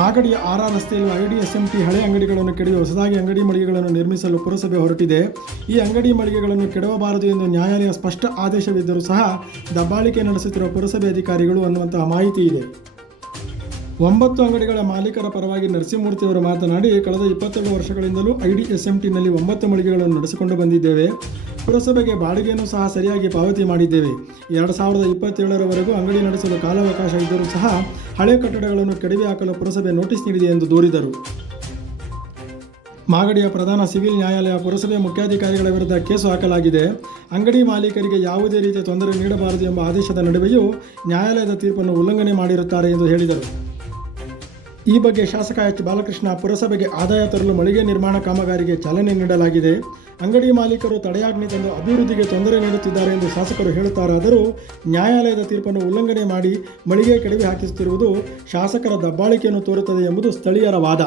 ಮಾಗಡಿಯ R R ರಸ್ತೆಯಲ್ಲಿ ಟಿ ಹಳೆ ಅಂಗಡಿಗಳನ್ನು ಕೆಡವಿ ಹೊಸದಾಗಿ ಅಂಗಡಿ ಮಳಿಗೆಗಳನ್ನು ನಿರ್ಮಿಸಲು ಪುರಸಭೆ ಹೊರಟಿದೆ. ಈ ಅಂಗಡಿ ಮಳಿಗೆಗಳನ್ನು ಕೆಡವಬಾರದು ಎಂದು ನ್ಯಾಯಾಲಯ ಸ್ಪಷ್ಟ ಆದೇಶವಿದ್ದರೂ ಸಹ ದಬ್ಬಾಳಿಕೆ ನಡೆಸುತ್ತಿರುವ ಪುರಸಭೆ ಅಧಿಕಾರಿಗಳು ಅನ್ನುವಂತಹ ಮಾಹಿತಿ ಇದೆ. ಒಂಬತ್ತು ಅಂಗಡಿಗಳ ಮಾಲೀಕರ ಪರವಾಗಿ ನರಸಿಂಹಮೂರ್ತಿ ಅವರು ಮಾತನಾಡಿ, ಕಳೆದ ಇಪ್ಪತ್ತೆರಡು ವರ್ಷಗಳಿಂದಲೂ ಐಡಿಎಸ್ಎಂಟಿನಲ್ಲಿ ಒಂಬತ್ತು ಮಳಿಗೆಗಳನ್ನು ನಡೆಸಿಕೊಂಡು ಬಂದಿದ್ದೇವೆ. ಪುರಸಭೆಗೆ ಬಾಡಿಗೆಯನ್ನು ಸಹ ಸರಿಯಾಗಿ ಪಾವತಿ ಮಾಡಿದ್ದೇವೆ. ಎರಡು ಸಾವಿರದ ಇಪ್ಪತ್ತೇಳರವರೆಗೂ ಅಂಗಡಿ ನಡೆಸಲು ಕಾಲಾವಕಾಶ ಇದ್ದರೂ ಸಹ ಹಳೆ ಕಟ್ಟಡಗಳನ್ನು ಕೆಡವಿ ಹಾಕಲು ಪುರಸಭೆ ನೋಟಿಸ್ ನೀಡಿದೆ ಎಂದು ದೂರಿದರು. ಮಾಗಡಿಯ ಪ್ರಧಾನ ಸಿವಿಲ್ ನ್ಯಾಯಾಲಯ ಪುರಸಭೆ ಮುಖ್ಯಾಧಿಕಾರಿಗಳ ವಿರುದ್ಧ ಕೇಸು ಹಾಕಲಾಗಿದೆ. ಅಂಗಡಿ ಮಾಲೀಕರಿಗೆ ಯಾವುದೇ ರೀತಿಯ ತೊಂದರೆ ನೀಡಬಾರದು ಎಂಬ ಆದೇಶದ ನಡುವೆಯೂ ನ್ಯಾಯಾಲಯದ ತೀರ್ಪನ್ನು ಉಲ್ಲಂಘನೆ ಮಾಡಿರುತ್ತಾರೆ ಎಂದು ಹೇಳಿದರು. ಈ ಬಗ್ಗೆ ಶಾಸಕ ಎಚ್. ಬಾಲಕೃಷ್ಣ ಪುರಸಭೆಗೆ ಆದಾಯ ತರಲು ಮಳಿಗೆ ನಿರ್ಮಾಣ ಕಾಮಗಾರಿಗೆ ಚಾಲನೆ ನೀಡಲಾಗಿದೆ. ಅಂಗಡಿ ಮಾಲೀಕರು ತಡೆಯಾಜ್ಞೆ ತಂದು ಅಭಿವೃದ್ಧಿಗೆ ತೊಂದರೆ ನೀಡುತ್ತಿದ್ದಾರೆ ಎಂದು ಶಾಸಕರು ಹೇಳುತ್ತಾರಾದರೂ ನ್ಯಾಯಾಲಯದ ತೀರ್ಪನ್ನು ಉಲ್ಲಂಘನೆ ಮಾಡಿ ಮಳಿಗೆ ಕೆಡವಿ ಹಾಕಿಸುತ್ತಿರುವುದು ಶಾಸಕರ ದಬ್ಬಾಳಿಕೆಯನ್ನು ತೋರುತ್ತದೆ ಎಂಬುದು ಸ್ಥಳೀಯರ ವಾದ.